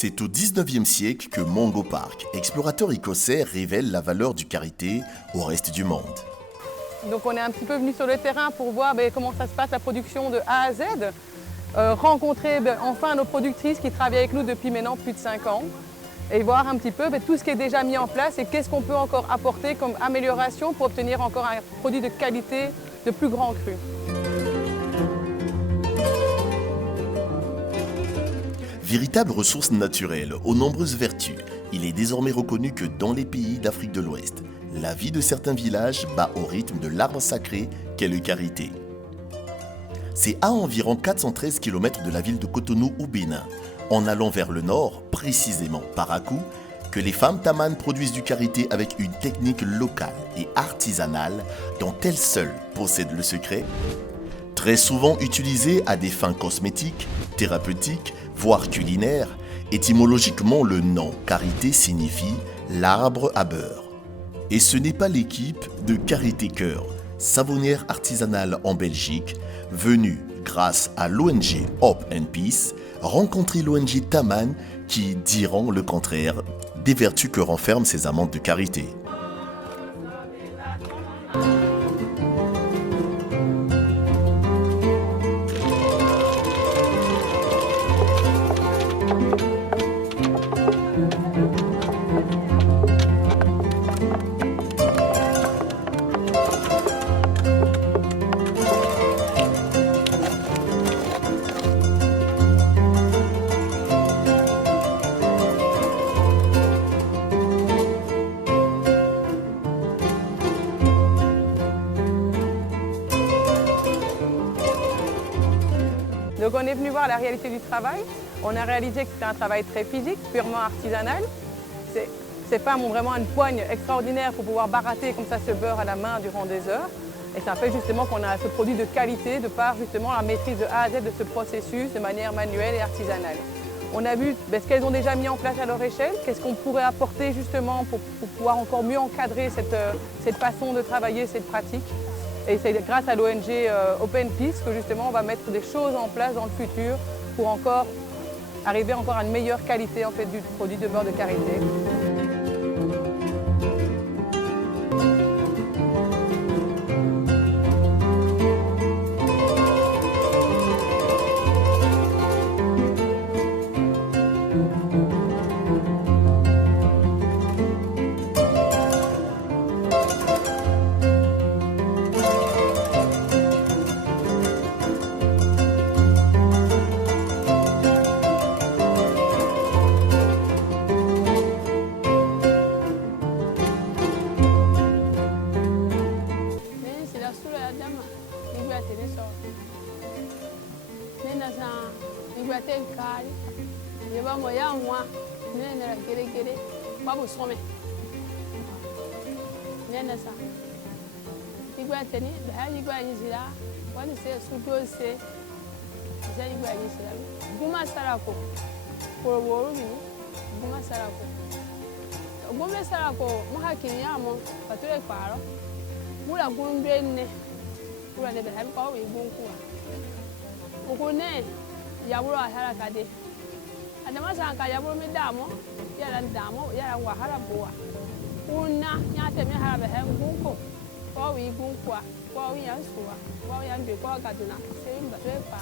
C'est au 19e siècle que Mungo Park, explorateur écossais, révèle la valeur du karité au reste du monde. Donc on est un petit peu venu sur le terrain pour voir comment ça se passe la production de A à Z, rencontrer enfin nos productrices qui travaillent avec nous depuis maintenant plus de 5 ans et voir un petit peu tout ce qui est déjà mis en place et qu'est-ce qu'on peut encore apporter comme amélioration pour obtenir encore un produit de qualité de plus grand cru. Véritable ressource naturelle aux nombreuses vertus, il est désormais reconnu que dans les pays d'Afrique de l'Ouest, la vie de certains villages bat au rythme de l'arbre sacré qu'est le karité. C'est à environ 413 km de la ville de Cotonou au Bénin, en allant vers le nord, précisément Parakou, que les femmes tamanes produisent du karité avec une technique locale et artisanale dont elles seules possèdent le secret. Très souvent utilisé à des fins cosmétiques, thérapeutiques, voire culinaires, étymologiquement le nom karité signifie l'arbre à beurre. Et ce n'est pas l'équipe de Karité Cœur, savonnière artisanale en Belgique, venue grâce à l'ONG Hope and Peace, rencontrer l'ONG Taman qui diront le contraire des vertus que renferment ces amantes de karité. Donc on est venu voir la réalité du travail. On a réalisé que c'était un travail très physique, purement artisanal. C'est pas vraiment une poigne extraordinaire pour pouvoir barater comme ça ce beurre à la main durant des heures. Et ça fait justement qu'on a ce produit de qualité de par justement la maîtrise de A à Z de ce processus de manière manuelle et artisanale. On a vu ce qu'elles ont déjà mis en place à leur échelle, qu'est-ce qu'on pourrait apporter justement pour pouvoir encore mieux encadrer cette façon de travailler, cette pratique. Et c'est grâce à l'ONG Open Peace que justement on va mettre des choses en place dans le futur pour encore arriver encore à une meilleure qualité en fait, du produit de beurre de karité. Adama sanka yaburo mi damo yala wahala boa una nyate mi harabe hengunko ko wi gunkwa ko wi yansuwa ko yan bi ko gaduna sai ba sai fa